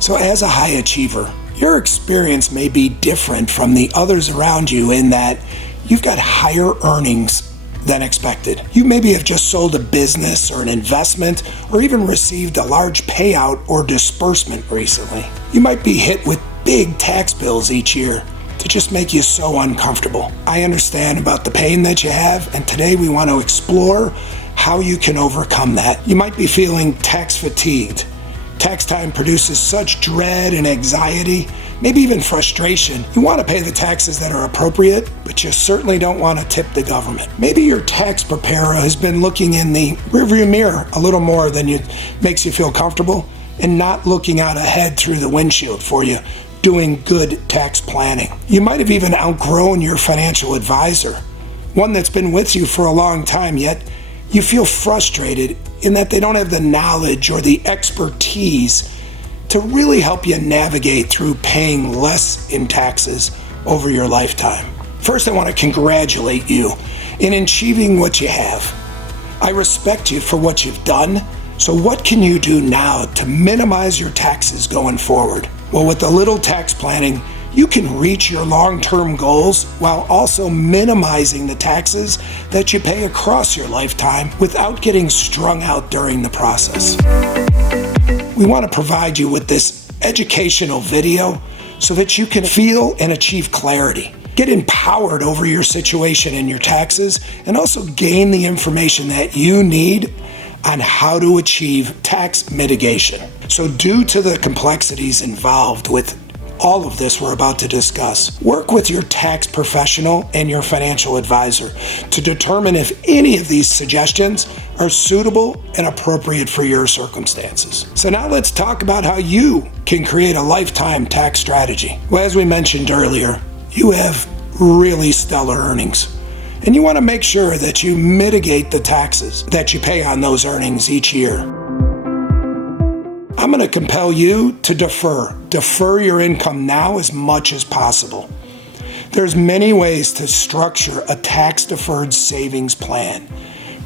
So as a high achiever, your experience may be different from the others around you in that you've got higher earnings than expected. You maybe have just sold a business or an investment or even received a large payout or disbursement recently. You might be hit with big tax bills each year to just make you so uncomfortable. I understand about the pain that you have, and today we want to explore how you can overcome that. You might be feeling tax fatigued. Tax time produces such dread and anxiety, maybe even frustration. You want to pay the taxes that are appropriate, but you certainly don't want to tip the government. Maybe your tax preparer has been looking in the rearview mirror a little more than makes you feel comfortable and not looking out ahead through the windshield for you, doing good tax planning. You might have even outgrown your financial advisor, one that's been with you for a long time, yet you feel frustrated in that they don't have the knowledge or the expertise to really help you navigate through paying less in taxes over your lifetime. First, I want to congratulate you in achieving what you have. I respect you for what you've done. So what can you do now to minimize your taxes going forward? Well, with a little tax planning, you can reach your long-term goals while also minimizing the taxes that you pay across your lifetime without getting strung out during the process. We want to provide you with this educational video so that you can feel and achieve clarity, get empowered over your situation and your taxes, and also gain the information that you need on how to achieve tax mitigation. So due to the complexities involved with all of this we're about to discuss, work with your tax professional and your financial advisor to determine if any of these suggestions are suitable and appropriate for your circumstances. So now let's talk about how you can create a lifetime tax strategy. Well, as we mentioned earlier, you have really stellar earnings, and you want to make sure that you mitigate the taxes that you pay on those earnings each year. I'm going to compel you to defer your income now as much as possible. There's many ways to structure a tax-deferred savings plan.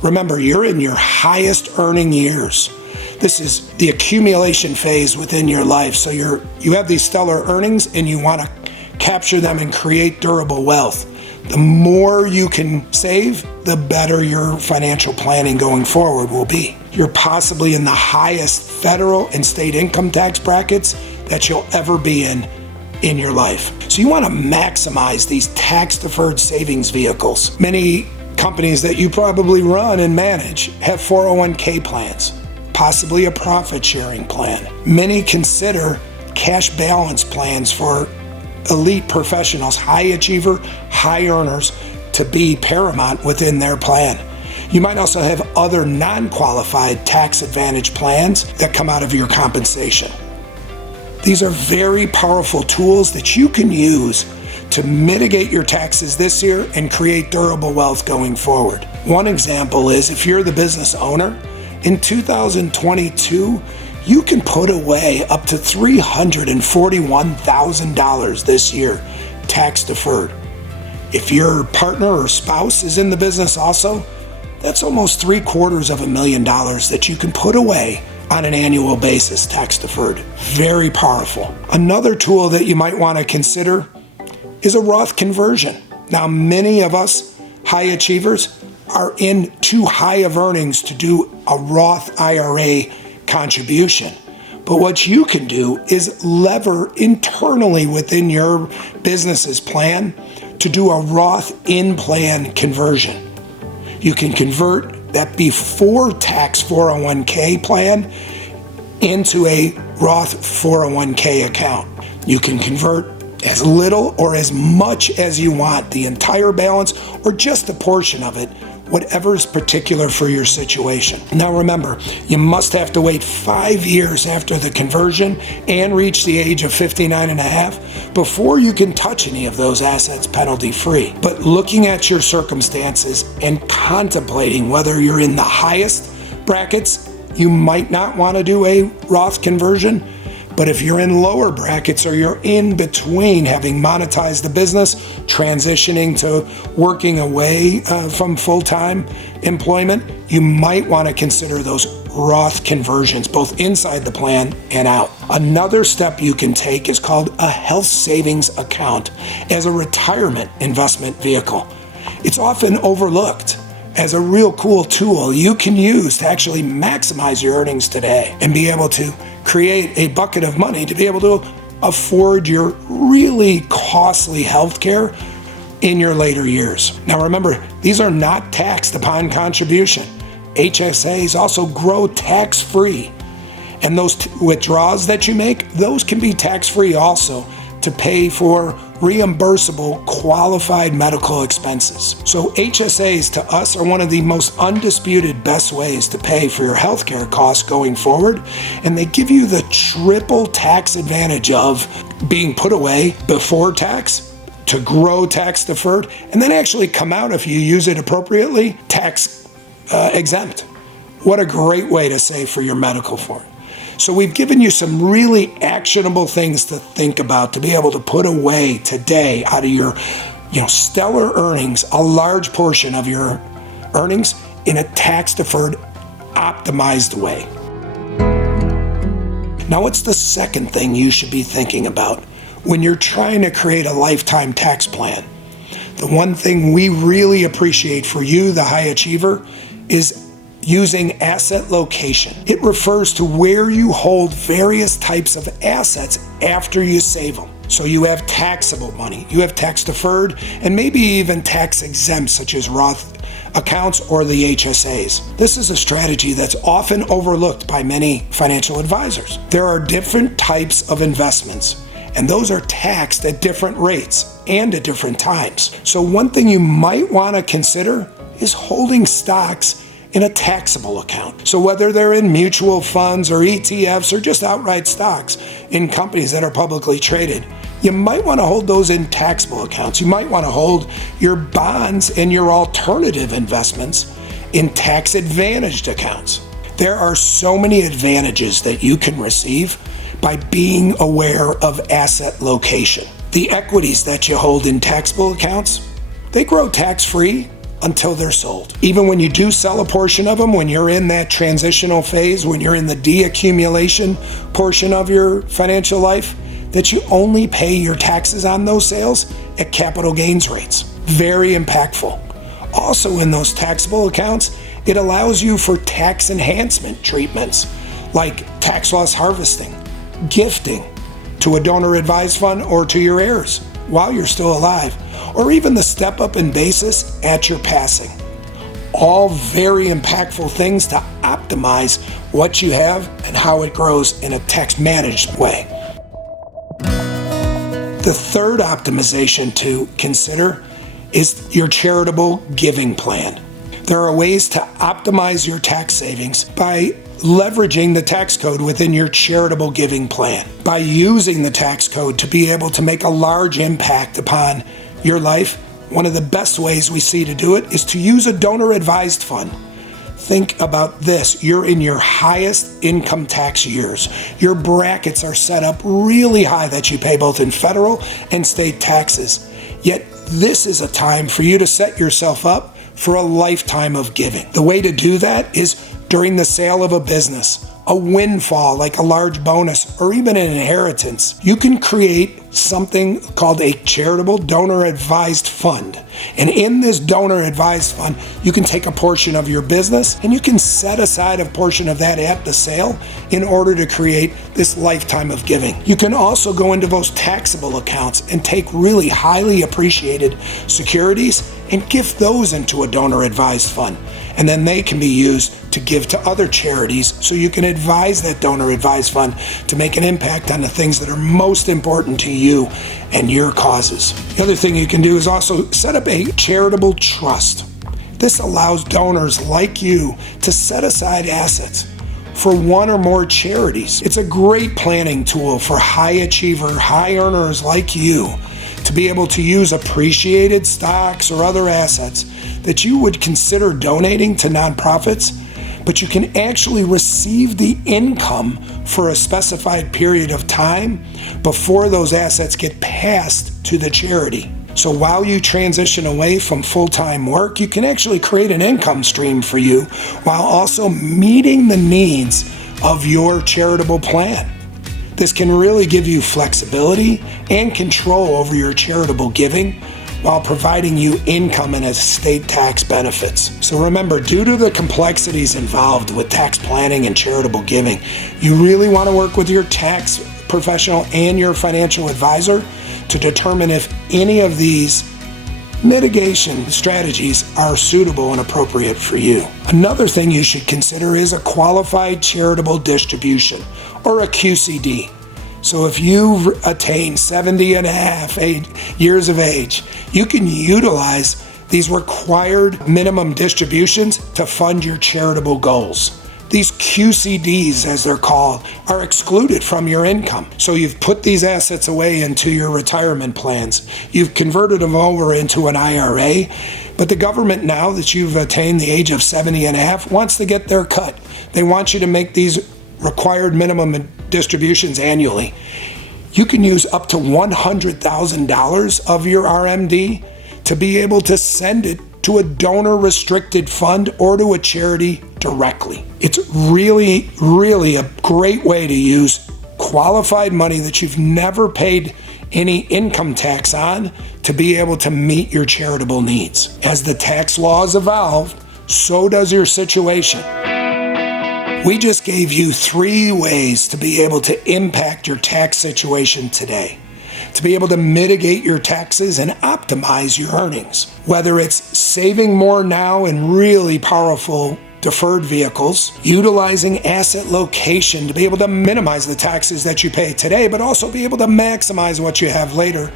Remember, you're in your highest earning years. This is the accumulation phase within your life. So you have these stellar earnings and you want to capture them and create durable wealth. The more you can save, the better your financial planning going forward will be. You're possibly in the highest federal and state income tax brackets that you'll ever be in your life. So you want to maximize these tax-deferred savings vehicles. Many companies that you probably run and manage have 401k plans, possibly a profit-sharing plan. Many consider cash balance plans for elite professionals, high achiever, high earners, to be paramount within their plan. You might also have other non-qualified tax advantage plans that come out of your compensation. These are very powerful tools that you can use to mitigate your taxes this year and create durable wealth going forward. One example is if you're the business owner, in 2022, you can put away up to $341,000 this year, tax deferred. If your partner or spouse is in the business also, that's almost $750,000 that you can put away on an annual basis, tax deferred. Very powerful. Another tool that you might want to consider is a Roth conversion. Now, many of us high achievers are in too high of earnings to do a Roth IRA contribution. But what you can do is lever internally within your business's plan to do a Roth in-plan conversion. You can convert that before tax 401k plan into a Roth 401k account. You can convert as little or as much as you want, the entire balance or just a portion of it, whatever is particular for your situation. Now remember, you must have to wait 5 years after the conversion and reach the age of 59 and a half before you can touch any of those assets penalty-free. But looking at your circumstances and contemplating whether you're in the highest brackets, you might not want to do a Roth conversion. But if you're in lower brackets or you're in between having monetized the business, transitioning to working away from full-time employment, you might want to consider those Roth conversions, both inside the plan and out. Another step you can take is called a health savings account as a retirement investment vehicle. It's often overlooked as a real cool tool you can use to actually maximize your earnings today and be able to create a bucket of money to be able to afford your really costly health care in your later years. Now remember, these are not taxed upon contribution. HSAs also grow tax-free. And those withdrawals that you make, those can be tax-free also to pay for reimbursable qualified medical expenses. So HSAs to us are one of the most undisputed best ways to pay for your healthcare costs going forward. And they give you the triple tax advantage of being put away before tax, to grow tax deferred, and then actually come out, if you use it appropriately, tax exempt. What a great way to save for your medical for it. So we've given you some really actionable things to think about to be able to put away today out of your stellar earnings, a large portion of your earnings in a tax-deferred, optimized way. Now, what's the second thing you should be thinking about when you're trying to create a lifetime tax plan? The one thing we really appreciate for you, the high achiever, is using asset location. It refers to where you hold various types of assets after you save them. So you have taxable money, you have tax deferred, and maybe even tax exempt, such as Roth accounts or the HSAs. This is a strategy that's often overlooked by many financial advisors. There are different types of investments, and those are taxed at different rates and at different times. So one thing you might want to consider is holding stocks in a taxable account. So whether they're in mutual funds or ETFs or just outright stocks in companies that are publicly traded, you might want to hold those in taxable accounts. You might want to hold your bonds and your alternative investments in tax-advantaged accounts. There are so many advantages that you can receive by being aware of asset location. The equities that you hold in taxable accounts, they grow tax-free until they're sold. Even when you do sell a portion of them, when you're in that transitional phase, when you're in the deaccumulation portion of your financial life, that you only pay your taxes on those sales at capital gains rates. Very impactful. Also in those taxable accounts, it allows you for tax enhancement treatments like tax loss harvesting, gifting to a donor advised fund or to your heirs while you're still alive, or even the step up in basis at your passing. All very impactful things to optimize what you have and how it grows in a tax managed way. The third optimization to consider is your charitable giving plan. There are ways to optimize your tax savings by leveraging the tax code within your charitable giving plan. By using the tax code to be able to make a large impact upon your life, one of the best ways we see to do it is to use a donor advised fund. Think about this. You're in your highest income tax years. Your brackets are set up really high that you pay both in federal and state taxes. Yet this is a time for you to set yourself up for a lifetime of giving. The way to do that is during the sale of a business, a windfall like a large bonus, or even an inheritance. You can create something called a charitable donor advised fund. And in this donor advised fund, you can take a portion of your business and you can set aside a portion of that at the sale in order to create this lifetime of giving. You can also go into those taxable accounts and take really highly appreciated securities and gift those into a donor advised fund. And then they can be used to give to other charities, so you can advise that donor advised fund to make an impact on the things that are most important to you and your causes. The other thing you can do is also set up a charitable trust. This allows donors like you to set aside assets for one or more charities. It's a great planning tool for high achiever, high earners like you to be able to use appreciated stocks or other assets that you would consider donating to nonprofits, but you can actually receive the income for a specified period of time before those assets get passed to the charity. So while you transition away from full-time work, you can actually create an income stream for you while also meeting the needs of your charitable plan. This can really give you flexibility and control over your charitable giving while providing you income and estate tax benefits. So remember, due to the complexities involved with tax planning and charitable giving, you really want to work with your tax professional and your financial advisor to determine if any of these mitigation strategies are suitable and appropriate for you. Another thing you should consider is a qualified charitable distribution, or a QCD. So if you've attained 70 and a half years of age, you can utilize these required minimum distributions to fund your charitable goals. These QCDs, as they're called, are excluded from your income. So you've put these assets away into your retirement plans. You've converted them over into an IRA, but the government, now that you've attained the age of 70 and a half, wants to get their cut. They want you to make these required minimum distributions annually. You can use up to $100,000 of your RMD to be able to send it to a donor-restricted fund or to a charity directly. It's really, really a great way to use qualified money that you've never paid any income tax on to be able to meet your charitable needs. As the tax laws evolve, so does your situation. We just gave you 3 ways to be able to impact your tax situation today, to be able to mitigate your taxes and optimize your earnings. Whether it's saving more now in really powerful deferred vehicles, utilizing asset location to be able to minimize the taxes that you pay today, but also be able to maximize what you have later,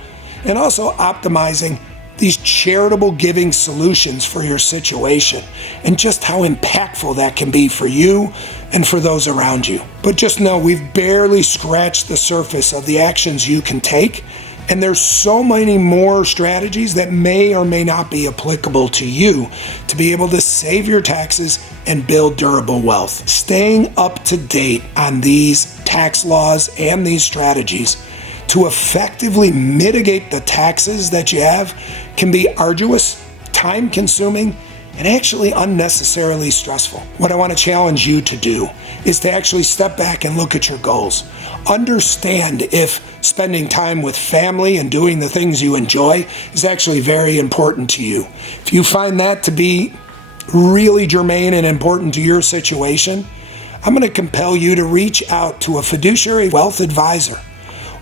and also optimizing these charitable giving solutions for your situation, and just how impactful that can be for you and for those around you. But just know we've barely scratched the surface of the actions you can take, and there's so many more strategies that may or may not be applicable to you to be able to save your taxes and build durable wealth. Staying up to date on these tax laws and these strategies to effectively mitigate the taxes that you have can be arduous, time-consuming, and actually unnecessarily stressful. What I want to challenge you to do is to actually step back and look at your goals. Understand if spending time with family and doing the things you enjoy is actually very important to you. If you find that to be really germane and important to your situation, I'm going to compel you to reach out to a fiduciary wealth advisor.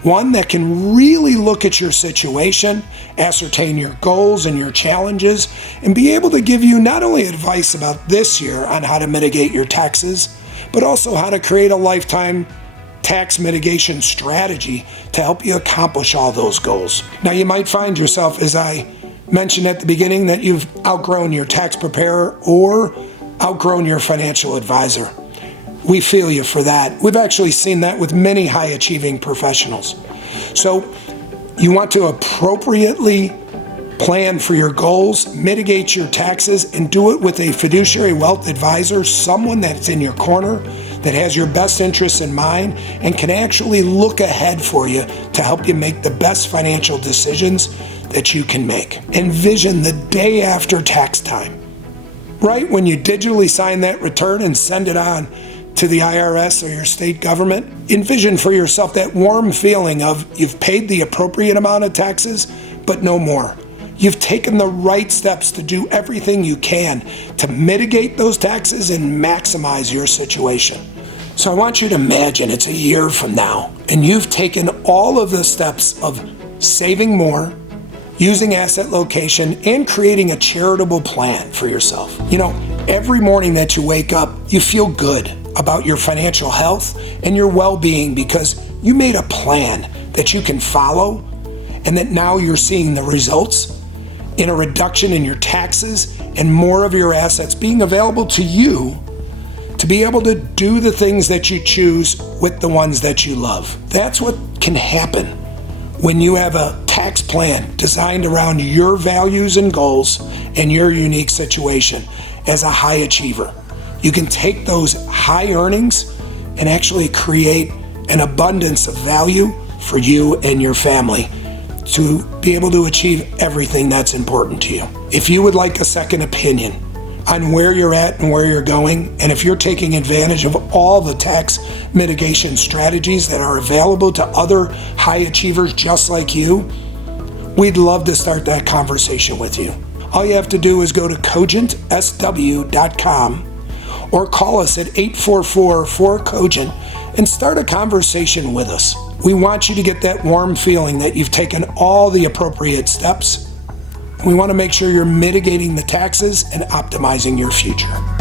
One that can really look at your situation, ascertain your goals and your challenges, and be able to give you not only advice about this year on how to mitigate your taxes, but also how to create a lifetime tax mitigation strategy to help you accomplish all those goals. Now, you might find yourself, as I mentioned at the beginning, that you've outgrown your tax preparer or outgrown your financial advisor. We feel you for that. We've actually seen that with many high-achieving professionals. So you want to appropriately plan for your goals, mitigate your taxes, and do it with a fiduciary wealth advisor, someone that's in your corner, that has your best interests in mind, and can actually look ahead for you to help you make the best financial decisions that you can make. Envision the day after tax time, right when you digitally sign that return and send it on to the IRS or your state government. Envision for yourself that warm feeling of you've paid the appropriate amount of taxes, but no more. You've taken the right steps to do everything you can to mitigate those taxes and maximize your situation. So I want you to imagine it's a year from now, and you've taken all of the steps of saving more, using asset location, and creating a charitable plan for yourself. You know, every morning that you wake up, you feel good about your financial health and your well-being because you made a plan that you can follow, and that now you're seeing the results in a reduction in your taxes and more of your assets being available to you to be able to do the things that you choose with the ones that you love. That's what can happen when you have a tax plan designed around your values and goals and your unique situation as a high achiever. You can take those high earnings and actually create an abundance of value for you and your family to be able to achieve everything that's important to you. If you would like a second opinion on where you're at and where you're going, and if you're taking advantage of all the tax mitigation strategies that are available to other high achievers just like you, we'd love to start that conversation with you. All you have to do is go to cogentsw.com or call us at 844-4COGENT and start a conversation with us. We want you to get that warm feeling that you've taken all the appropriate steps. We want to make sure you're mitigating the taxes and optimizing your future.